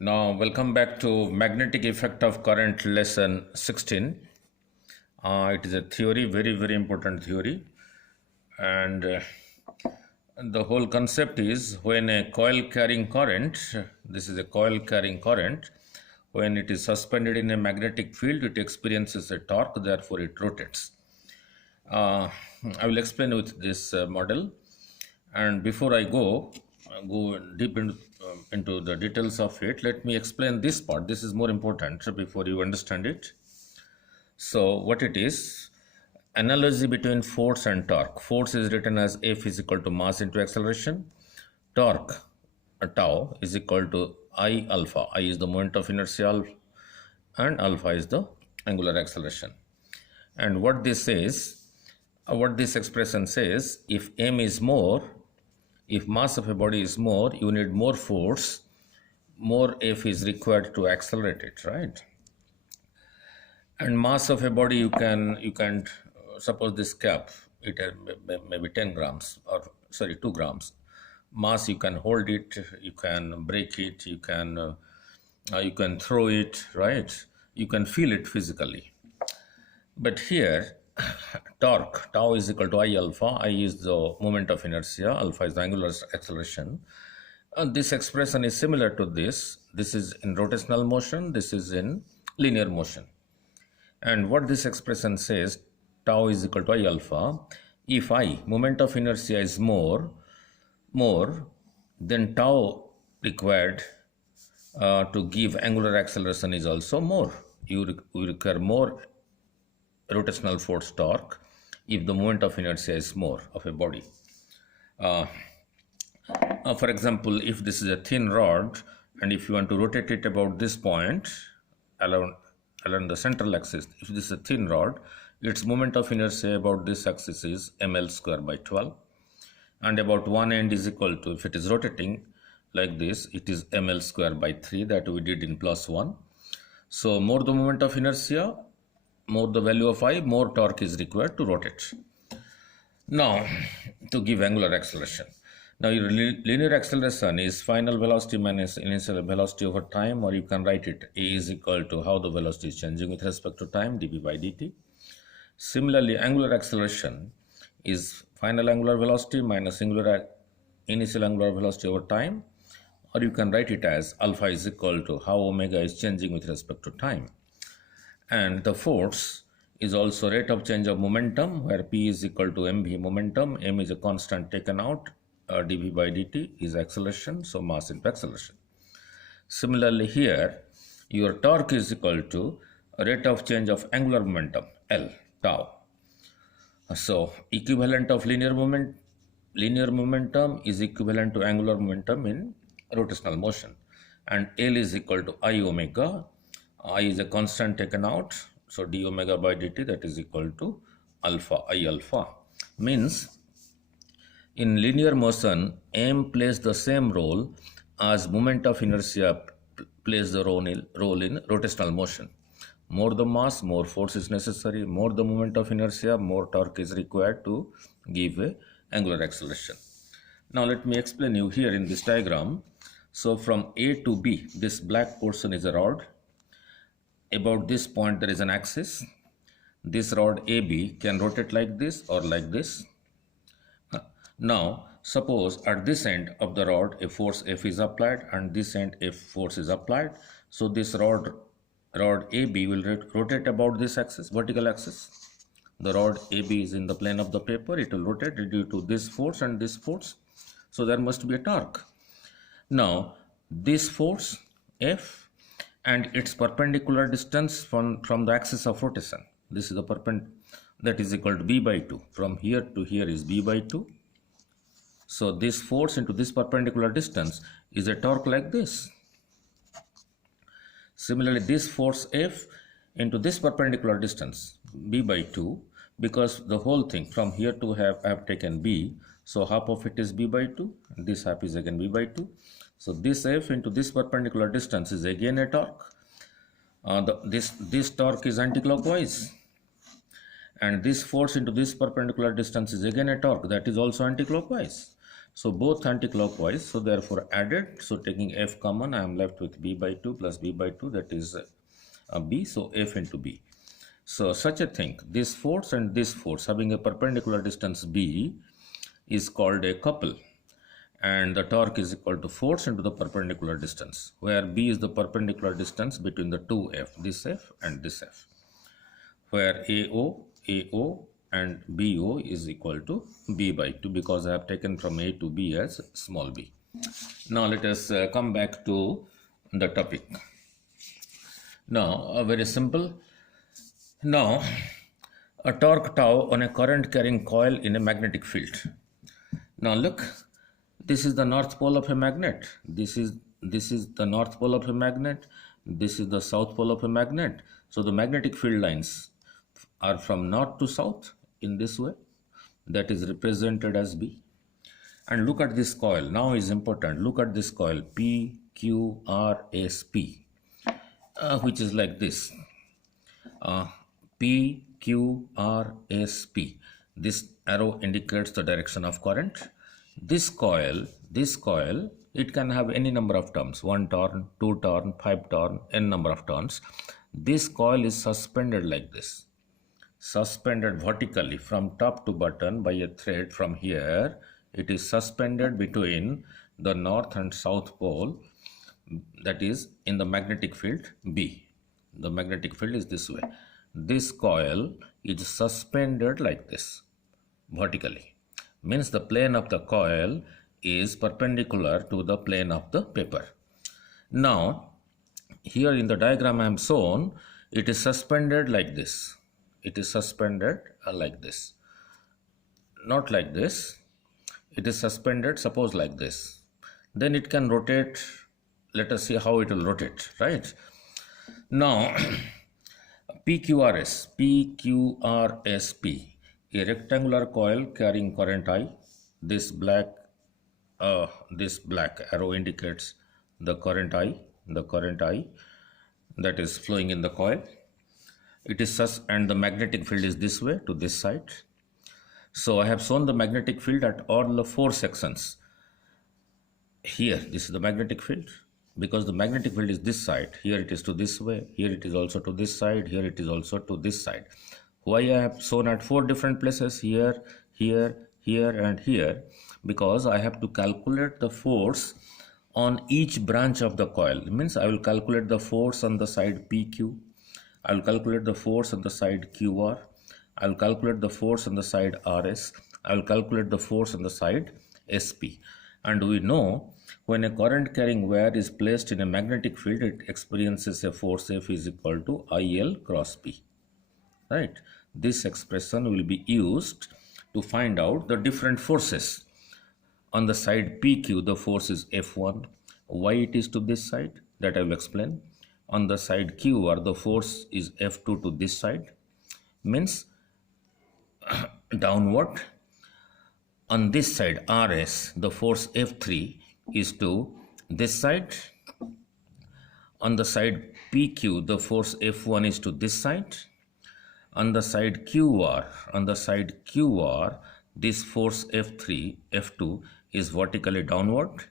Now, welcome back to Magnetic Effect of Current lesson 16. It is a theory, very important theory. And the whole concept is when a coil carrying current, this is a coil carrying current, when it is suspended in a magnetic field, it experiences a torque, therefore it rotates. Uh, I will explain with this model. And before I go deep into the details of it, let me explain this part. This is more important before you understand it. So what it is, analogy between force and torque. Force is written as F is equal to mass into acceleration. Torque, tau, is equal to I alpha. I is the moment of inertia and alpha is the angular acceleration. And what this says, what this expression says, if m is more, if mass of a body is more, you need more force, more F is required to accelerate it, right? And mass of a body, you can suppose this cap, it may be 10 grams or sorry 2 grams. Mass, you can hold it, you can break it, you can throw it, right? You can feel it physically. But here, torque, tau is equal to I alpha. I is the moment of inertia, alpha is the angular acceleration. This expression is similar to this. This is in rotational motion, this is in linear motion. And what this expression says, tau is equal to I alpha. If I, moment of inertia is more, then tau required to give angular acceleration is also more. You require more rotational force torque if the moment of inertia is more of a body. For example, if this is a thin rod and if you want to rotate it about this point along the central axis, if this is a thin rod, its moment of inertia about this axis is ml square by 12, and about one end is equal to, if it is rotating like this, it is ml square by 3 that we did in plus 1. So more the moment of inertia, more the value of I, more torque is required to rotate. Now, to give angular acceleration. Now, your linear acceleration is final velocity minus initial velocity over time, or you can write it A is equal to how the velocity is changing with respect to time, dv by dt. Similarly, angular acceleration is final angular velocity minus initial angular velocity over time, or you can write it as alpha is equal to how omega is changing with respect to time. And the force is also rate of change of momentum, where P is equal to mv momentum, m is a constant taken out, dv by dt is acceleration, so mass into acceleration. Similarly here, your torque is equal to rate of change of angular momentum, L, tau. So equivalent of linear momentum is equivalent to angular momentum in rotational motion, and L is equal to I omega. I is a constant taken out, so d omega by dt, that is equal to alpha, I alpha. Means in linear motion, m plays the same role as moment of inertia plays the role in rotational motion. More the mass, more force is necessary. More the moment of inertia, more torque is required to give a angular acceleration. Now let me explain you here in this diagram. So from A to B, this black portion is a rod. About this point there is an axis. This rod AB can rotate like this or like this. Now suppose at this end of the rod a force F is applied and this end F force is applied. So this rod AB will rotate about this axis, vertical axis. The rod AB is in the plane of the paper, it will rotate due to this force and this force. So there must be a torque. Now this force F and its perpendicular distance from the axis of rotation, this is the perpendicular, that is equal to b by 2. From here to here is b by 2. So this force into this perpendicular distance is a torque like this. Similarly, this force F into this perpendicular distance b by 2, because the whole thing from here to I have taken b, so half of it is b by 2 and this half is again b by 2. So this F into this perpendicular distance is again a torque. This torque is anticlockwise, and this force into this perpendicular distance is again a torque, that is also anticlockwise. So both anti-clockwise, so therefore added. So taking F common, I am left with B by 2 plus B by 2, that is B, so F into B. So such a thing, this force and this force having a perpendicular distance B is called a couple, and the torque is equal to force into the perpendicular distance, where B is the perpendicular distance between the two F, this F and this F, where AO and BO is equal to B by 2, because I have taken from A to B as small b. Now let us come back to the topic. Now, very simple. Now, a torque tau on a current carrying coil in a magnetic field. Now look, this is the north pole of a magnet. This is the north pole of a magnet. This is the south pole of a magnet. So the magnetic field lines are from north to south in this way. That is represented as B. And look at this coil. Now is important. Look at this coil PQRSP, which is like this. PQRSP. This arrow indicates the direction of current. This coil, it can have any number of turns, 1 turn, 2 turn, 5 turn, n number of turns. This coil is suspended like this, suspended vertically from top to bottom by a thread from here. It is suspended between the north and south pole, that is in the magnetic field B. The magnetic field is this way. This coil is suspended like this, vertically. Means the plane of the coil is perpendicular to the plane of the paper. Now, here in the diagram I am shown, it is suspended like this. It is suspended like this. Not like this. It is suspended, suppose like this. Then it can rotate. Let us see how it will rotate, right? Now, PQRSP, a rectangular coil carrying current I. This black arrow indicates the current I, that is flowing in the coil. It is and the magnetic field is this way to this side. So I have shown the magnetic field at all the 4 sections. Here, this is the magnetic field. Because the magnetic field is this side, here it is to this way, here it is also to this side, here it is also to this side. Why I have shown at 4 different places, here, here, here and here? Because I have to calculate the force on each branch of the coil. It means I will calculate the force on the side PQ, I will calculate the force on the side QR, I will calculate the force on the side RS, I will calculate the force on the side SP. And we know when a current carrying wire is placed in a magnetic field, it experiences a force F is equal to IL cross P. Right? This expression will be used to find out the different forces. On the side PQ, the force is F1. Why it is to this side? That I will explain. On the side QR, the force is F2 to this side. Means downward. On this side RS, the force F3 is to this side. On the side PQ, the force F1 is to this side. On the side QR, this force F2 is vertically downward.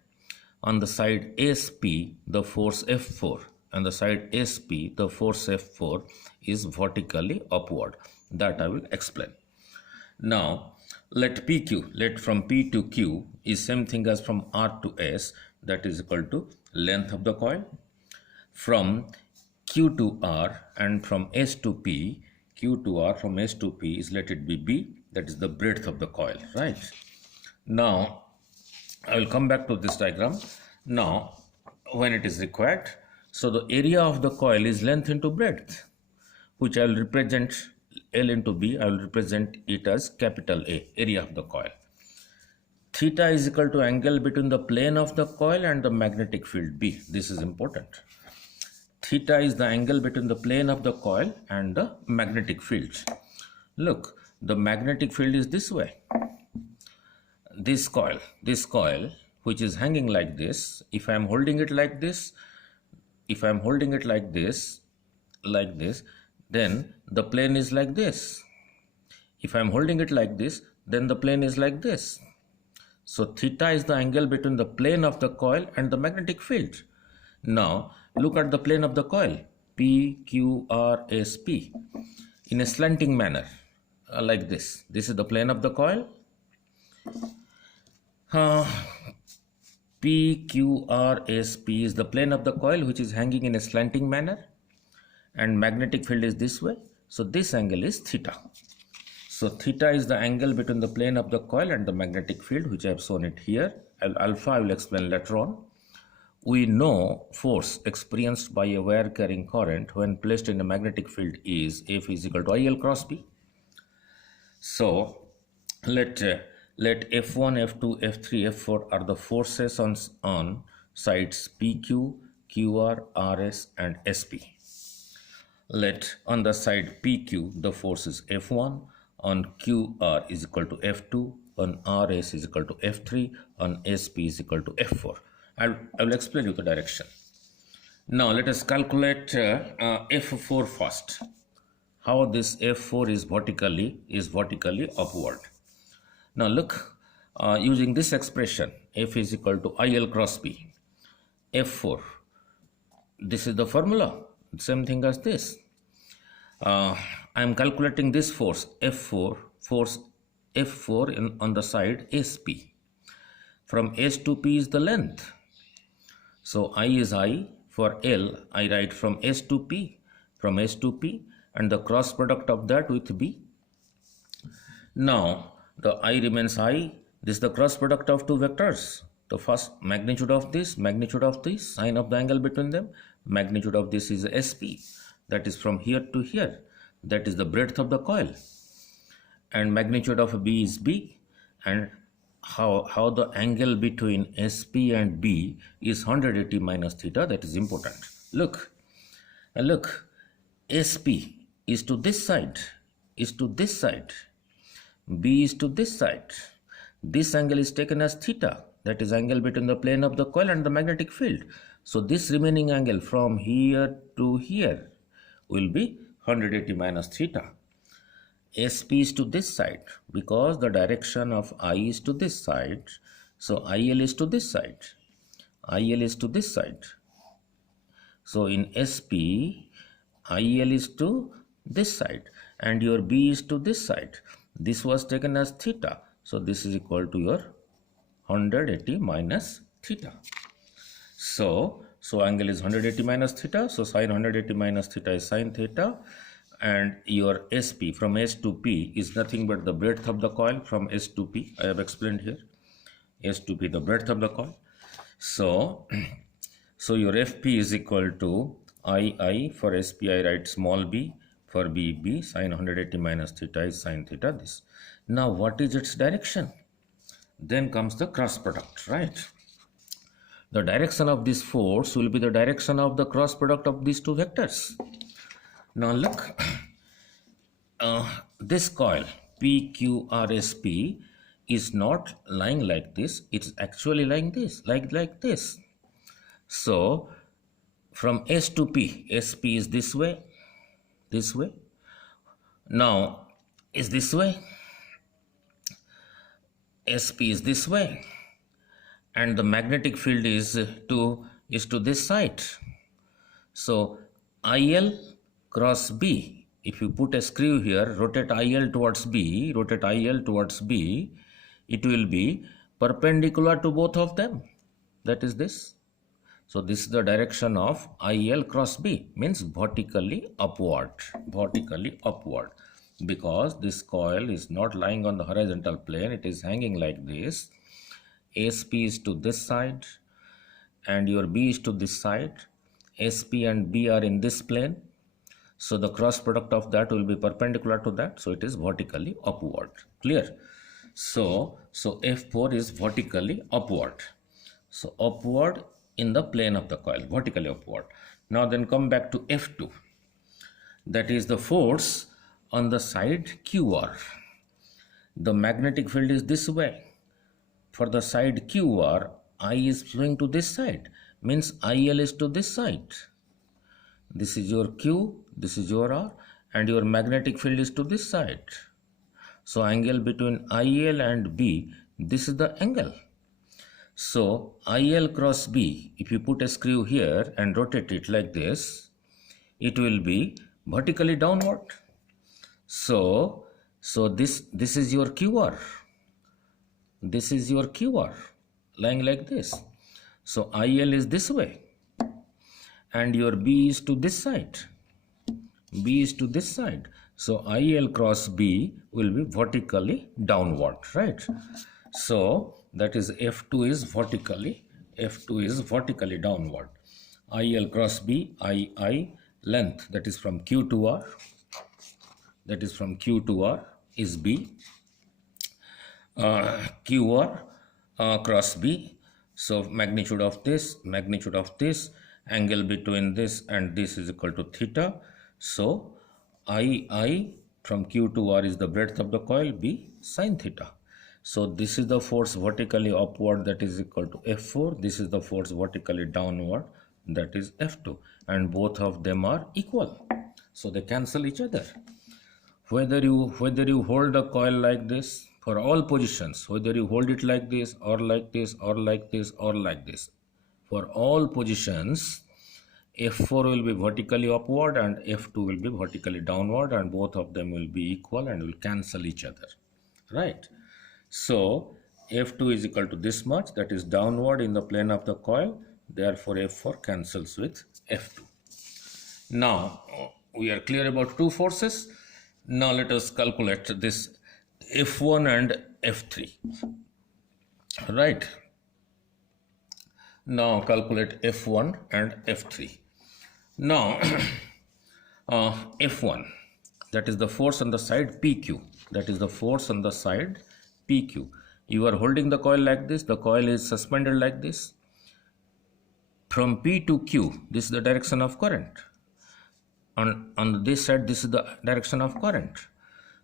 On the side SP, the force F4. On the side SP, the force F4 is vertically upward. That I will explain. Now, let from P to Q is same thing as from R to S, that is equal to length of the coil. From Q to R and from S to P, Q to R from S to P is let it be B, that is the breadth of the coil, right? Now, I will come back to this diagram. Now, when it is required, so the area of the coil is length into breadth, which I will represent L into B, I will represent it as capital A, area of the coil. Theta is equal to angle between the plane of the coil and the magnetic field B. This is important. Theta is the angle between the plane of the coil and the magnetic field. Look, the magnetic field is this way. This coil, which is hanging like this, if I am holding it like this, then the plane is like this. If I am holding it like this, then the plane is like this. So theta is the angle between the plane of the coil and the magnetic field. Now look at the plane of the coil, PQRSP, in a slanting manner, like this. This is the plane of the coil. PQRSP is the plane of the coil which is hanging in a slanting manner, and magnetic field is this way. So this angle is theta. So theta is the angle between the plane of the coil and the magnetic field, which I have shown it here. Alpha I will explain later on. We know force experienced by a wire carrying current when placed in a magnetic field is F is equal to IL cross B. So let F1, F2, F3, F4 are the forces on sides PQ, QR, RS and SP. Let on the side PQ the force is F1, on QR is equal to F2, on RS is equal to F3, on SP is equal to F4. I will explain you the direction. Now let us calculate F4 first. How this F4 is vertically upward. Now look, using this expression, F is equal to IL cross B. F4, this is the formula, same thing as this. I am calculating this force F4 on the side SP. From S to P is the length. So I is I. For L, I write from S to P, and the cross product of that with B. Now the I remains I. This is the cross product of two vectors. The first magnitude of this, sine of the angle between them. Magnitude of this is SP. That is from here to here. That is the breadth of the coil. And magnitude of B is B. And how the angle between SP and B is 180 minus theta. That is important. Look, SP is to this side, B is to this side. This angle is taken as theta. That is angle between the plane of the coil and the magnetic field. So this remaining angle from here to here will be 180 minus theta. SP is to this side because the direction of I is to this side. So IL is to this side. So in SP, IL is to this side and your B is to this side. This was taken as theta. So this is equal to your 180 minus theta. So angle is 180 minus theta. So sine 180 minus theta is sine theta. And your SP from S to P is nothing but the breadth of the coil from S to P. I have explained here. S to P, the breadth of the coil. So your FP is equal to I. For SP I write small b. For B, sine 180 minus theta is sine theta. This. Now what is its direction? Then comes the cross product, right? The direction of this force will be the direction of the cross product of these two vectors. Now look, this coil PQRSP is not lying like this. It's actually lying this, like this. So from S to P, SP is this way. Now is this way. SP is this way. And the magnetic field is to this side. So IL cross B. If you put a screw here, rotate IL towards B, it will be perpendicular to both of them. That is this. So this is the direction of IL cross B, means vertically upward, because this coil is not lying on the horizontal plane. It is hanging like this. SP is to this side and your B is to this side. SP and B are in this plane. So the cross product of that will be perpendicular to that. So it is vertically upward. Clear? So F4 is vertically upward. So upward in the plane of the coil, vertically upward. Now then come back to F2. That is the force on the side QR. The magnetic field is this way. For the side QR, I is going to this side. Means IL is to this side. This is your Q, this is your R, and your magnetic field is to this side. So angle between IL and B this is the angle. So IL cross B, if you put a screw here and rotate it like this, it will be vertically downward. So this is your QR. This is your QR lying like this. So IL is this way and your B is to this side. B is to this side. So IL cross B will be vertically downward, right? So that is F2 is vertically downward. IL cross B, II length, that is from Q to R, is B. QR cross B. So magnitude of this, angle between this and this is equal to theta. So I from Q to R is the breadth of the coil, B sin theta. So this is the force vertically upward, that is equal to F4. This is the force vertically downward, that is F2. And both of them are equal. So they cancel each other. Whether you hold the coil like this, for all positions, whether you hold it like this or like this or like this or like this, for all positions, F4 will be vertically upward and F2 will be vertically downward, and both of them will be equal and will cancel each other, right? So F2 is equal to this much, that is downward in the plane of the coil, therefore F4 cancels with F2. Now we are clear about two forces. Now let us calculate this F1 and F3, right? Now calculate F1 and F3. Now F1, that is the force on the side PQ, You are holding the coil like this, the coil is suspended like this. From P to Q, this is the direction of current. On this side, this is the direction of current.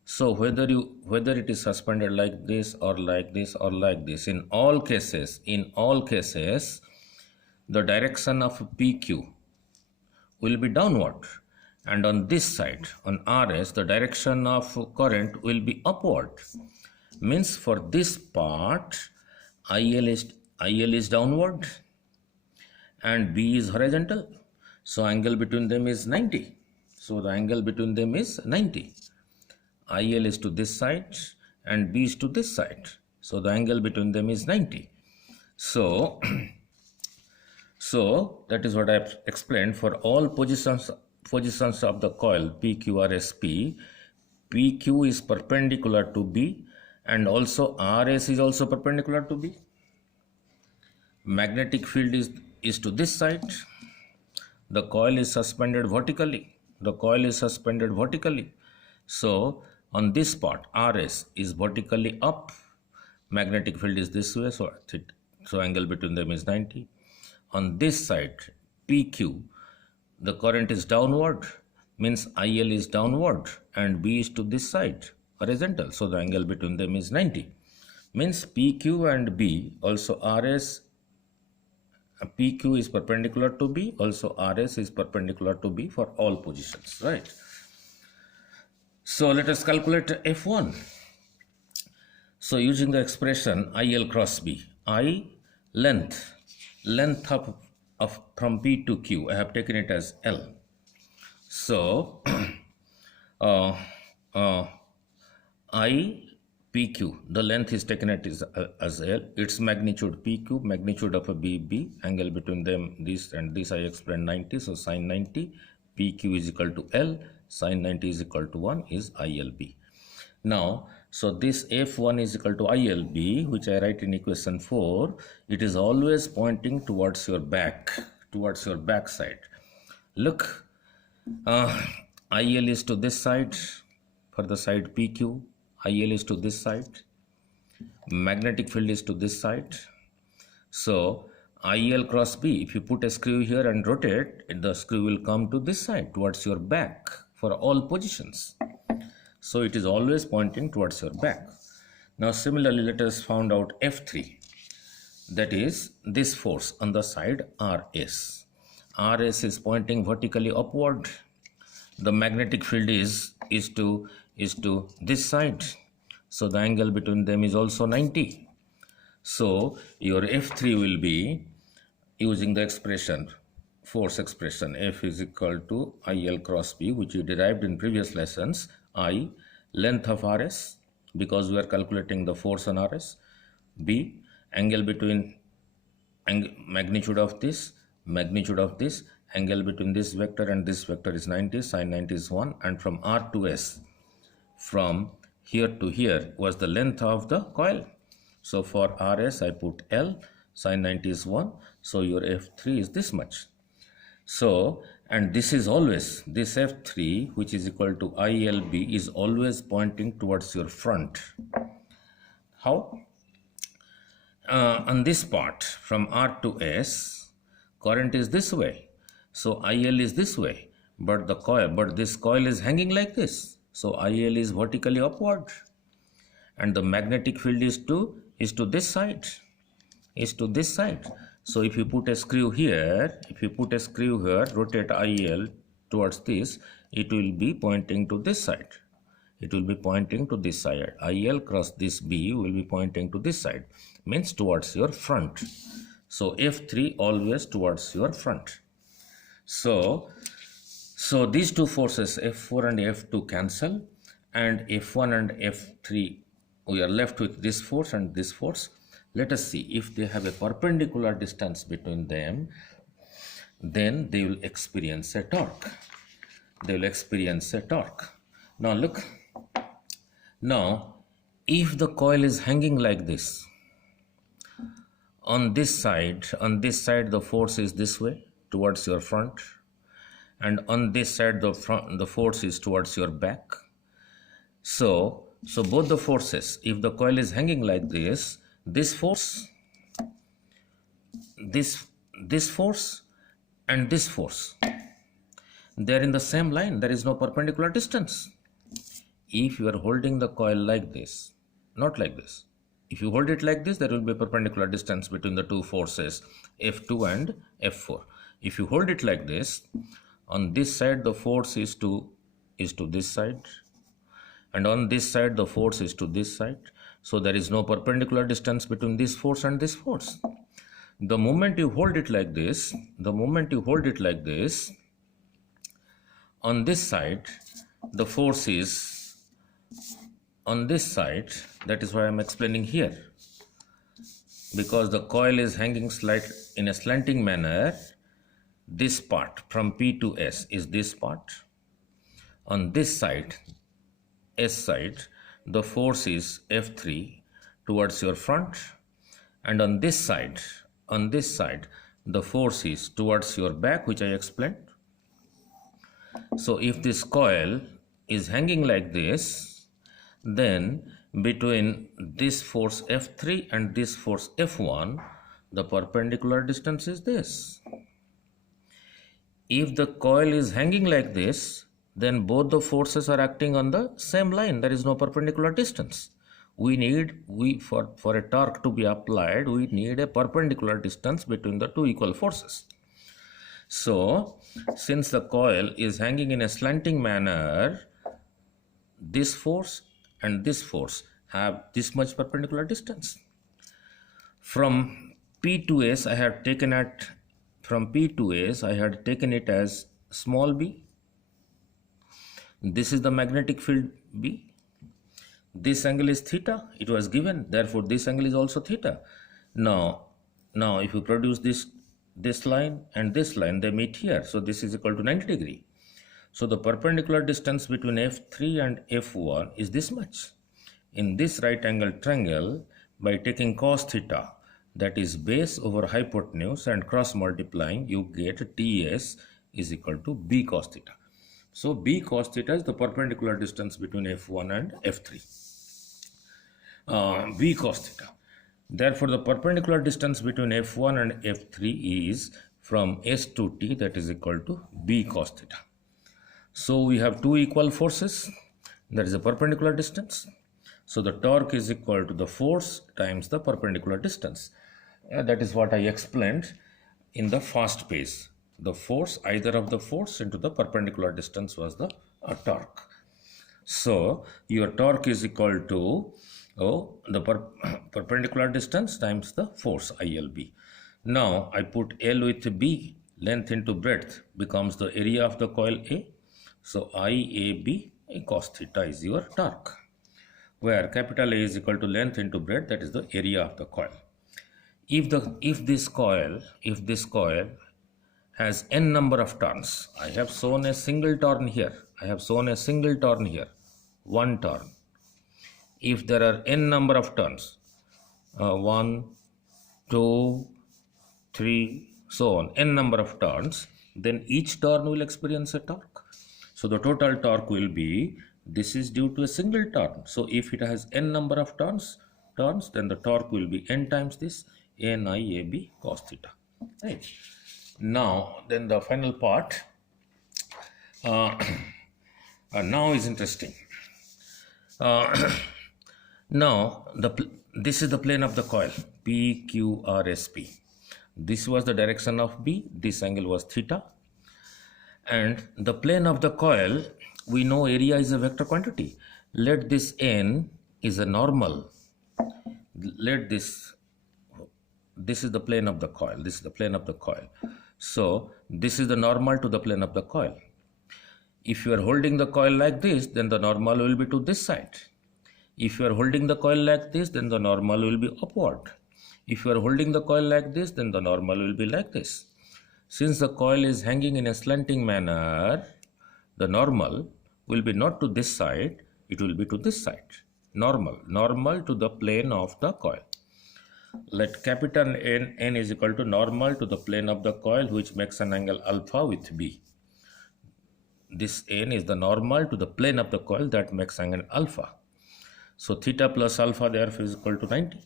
So whether it is suspended like this or like this or like this, in all cases, the direction of PQ will be downward, and on this side, on RS, the direction of current will be upward. Means for this part, IL is downward and B is horizontal. So angle between them is 90. So the angle between them is 90. IL is to this side and B is to this side. So the angle between them is 90. So that is what I have explained. For all positions of the coil PQRSP, PQ is perpendicular to B and also RS is also perpendicular to B. Magnetic field is to this side. The coil is suspended vertically. So on this part, RS is vertically up. Magnetic field is this way, so angle between them is 90. On this side, PQ, the current is downward, means IL is downward and B is to this side, horizontal. So the angle between them is 90. Means PQ and B, also RS, PQ is perpendicular to B, also RS is perpendicular to B for all positions, right? So let us calculate F1. So using the expression IL cross B, I length of from P to Q, I have taken it as L. So I PQ, the length is taken as L, its magnitude PQ, magnitude of a B, angle between them, this and this I explained 90, so sin 90, PQ is equal to L, sin 90 is equal to 1 is ILB. Now, so this F1 is equal to ILB, which I write in equation 4, it is always pointing towards your back side. Look, IL is to this side, for the side PQ, IL is to this side, magnetic field is to this side. So IL cross B, if you put a screw here and rotate, the screw will come to this side towards your back for all positions. So it is always pointing towards your back. Now similarly, let us find out F3, that is this force on the side RS. RS is pointing vertically upward. The magnetic field is to this side. So the angle between them is also 90. So your F3 will be using the expression, force expression, F is equal to IL cross B, which we derived in previous lessons. I, length of RS, because we are calculating the force on RS. B, angle between magnitude of this, angle between this vector and this vector is 90, sine 90 is 1, and from R to S, from here to here was the length of the coil. So for RS I put L, sine 90 is 1, so your F3 is this much. So, and this is always, this F3 which is equal to ILB is always pointing towards your front. How? On this part from R to S, current is this way, so IL is this way, but this coil is hanging like this, so IL is vertically upward, and the magnetic field is to this side, So if you put a screw here, rotate IL towards this, it will be pointing to this side. IL cross this B will be pointing to this side, means towards your front. So F3 always towards your front. So these two forces F4 and F2 cancel, and F1 and F3, we are left with this force and this force. Let us see if they have a perpendicular distance between them, then they will experience a torque. Now look. Now, if the coil is hanging like this, on this side the force is this way towards your front, and on this side the force is towards your back. So both the forces, if the coil is hanging like this, this force, this force and this force, they are in the same line. There is no perpendicular distance. If you are holding the coil like this, not like this, if you hold it like this, there will be a perpendicular distance between the two forces F2 and F4. If you hold it like this, on this side the force is to this side, and on this side the force is to this side, so there is no perpendicular distance between this force and this force. The moment you hold it like this, on this side the force is on this side. That is why I am explaining here, because the coil is hanging in a slanting manner. This part from P to S is this part. On this side, S side, the force is F3 towards your front, and on this side the force is towards your back, which I explained. So if this coil is hanging like this, then between this force F3 and this force F1, the perpendicular distance is this. If the coil is hanging like this, then both the forces are acting on the same line. There is no perpendicular distance. For a torque to be applied, we need a perpendicular distance between the two equal forces. So since the coil is hanging in a slanting manner, this force and this force have this much perpendicular distance. From P to S, I had taken it as small b. This is the magnetic field B. This angle is theta. It was given, therefore this angle is also theta. Now if you produce this line and this line, they meet here. So this is equal to 90 degree. So the perpendicular distance between F3 and F1 is this much. In this right angle triangle, by taking cos theta, that is base over hypotenuse, and cross multiplying, you get TS is equal to B cos theta. So B cos theta is the perpendicular distance between F1 and F3. B cos theta. Therefore, the perpendicular distance between F1 and F3 is from S to T, that is equal to B cos theta. So we have two equal forces. There is a perpendicular distance. So the torque is equal to the force times the perpendicular distance. That is what I explained in the first page. The force, either of the force into the perpendicular distance was the torque. So your torque is equal to Oh, the perpendicular distance times the force ILB. Now I put L with B, length into breadth becomes the area of the coil A. So IAB cos theta is your torque, where capital A is equal to length into breadth, that is the area of the coil. If this coil has n number of turns, I have shown a single turn here. One turn. If there are n number of turns, 1, 2, 3, so on, n number of turns, then each turn will experience a torque. So the total torque will be, this is due to a single turn. So if it has n number of turns, then the torque will be n times this, NIAB cos theta. Right. Now, then the final part, now is interesting. Now, this is the plane of the coil, PQRSP. This was the direction of B, this angle was theta. And the plane of the coil, we know area is a vector quantity. Let this N is a normal. Let this is the plane of the coil. So, this is the normal to the plane of the coil. If you are holding the coil like this, then the normal will be to this side. If you are holding the coil like this, then the normal will be upward. If you are holding the coil like this, then the normal will be like this. Since the coil is hanging in a slanting manner, the normal will be not to this side, it will be to this side. Normal to the plane of the coil. Let capital N is equal to normal to the plane of the coil, which makes an angle alpha with B. This N is the normal to the plane of the coil that makes angle alpha. So theta plus alpha therefore is equal to 90.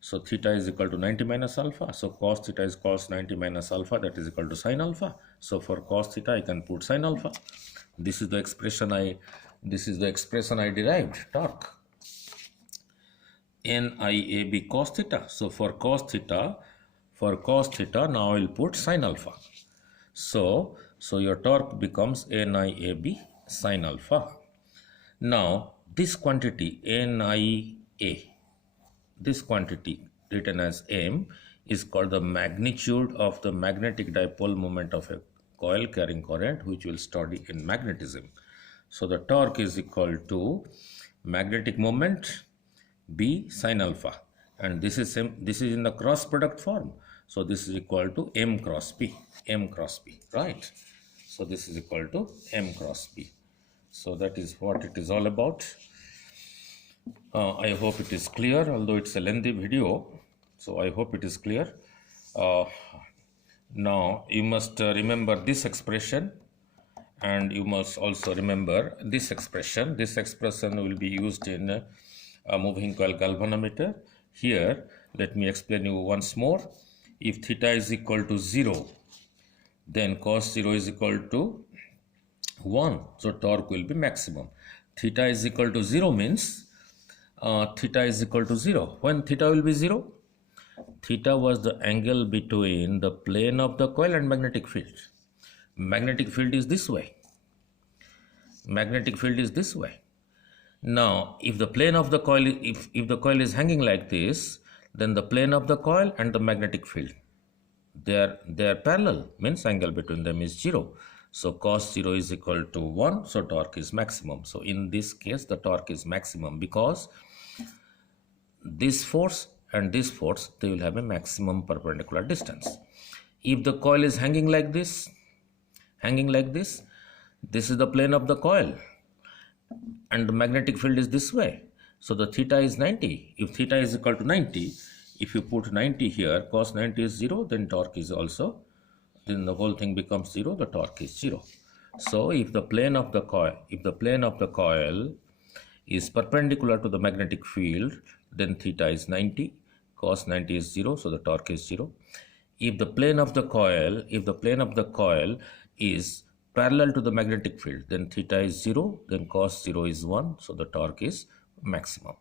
So theta is equal to 90 minus alpha. So cos theta is cos 90 minus alpha, that is equal to sin alpha. So for cos theta I can put sin alpha. This is the expression I derived, torque. NIAB cos theta. So for cos theta now I will put sin alpha. So your torque becomes NIAB sin alpha. Now this quantity NIA, this quantity written as M, is called the magnitude of the magnetic dipole moment of a coil carrying current, which we'll study in magnetism. So the torque is equal to magnetic moment B sin alpha, and this is in the cross product form. So this is equal to M cross B, right? So this is equal to M cross B. So that is what it is all about. I hope it is clear, although it's a lengthy video. So I hope it is clear. Now you must remember this expression, and you must also remember this expression. This expression will be used in a moving coil galvanometer. Here, let me explain you once more. If theta is equal to 0, then cos 0 is equal to 1. So torque will be maximum. Theta is equal to 0 means theta is equal to 0. When theta will be 0? Theta was the angle between the plane of the coil and magnetic field. Magnetic field is this way. Now, if the plane of the coil, if the coil is hanging like this, then the plane of the coil and the magnetic field, they are parallel, means angle between them is 0. So cos 0 is equal to 1, so torque is maximum. So in this case, the torque is maximum because this force and this force, they will have a maximum perpendicular distance. If the coil is hanging like this, this is the plane of the coil and the magnetic field is this way. So the theta is 90. If theta is equal to 90, if you put 90 here, cos 90 is 0, then torque is also, then the whole thing becomes 0, the torque is 0. So if the plane of the coil is perpendicular to the magnetic field, then theta is 90, cos 90 is 0, so the torque is 0. If the plane of the coil is parallel to the magnetic field, then theta is 0, then cos 0 is 1, so the torque is maximum.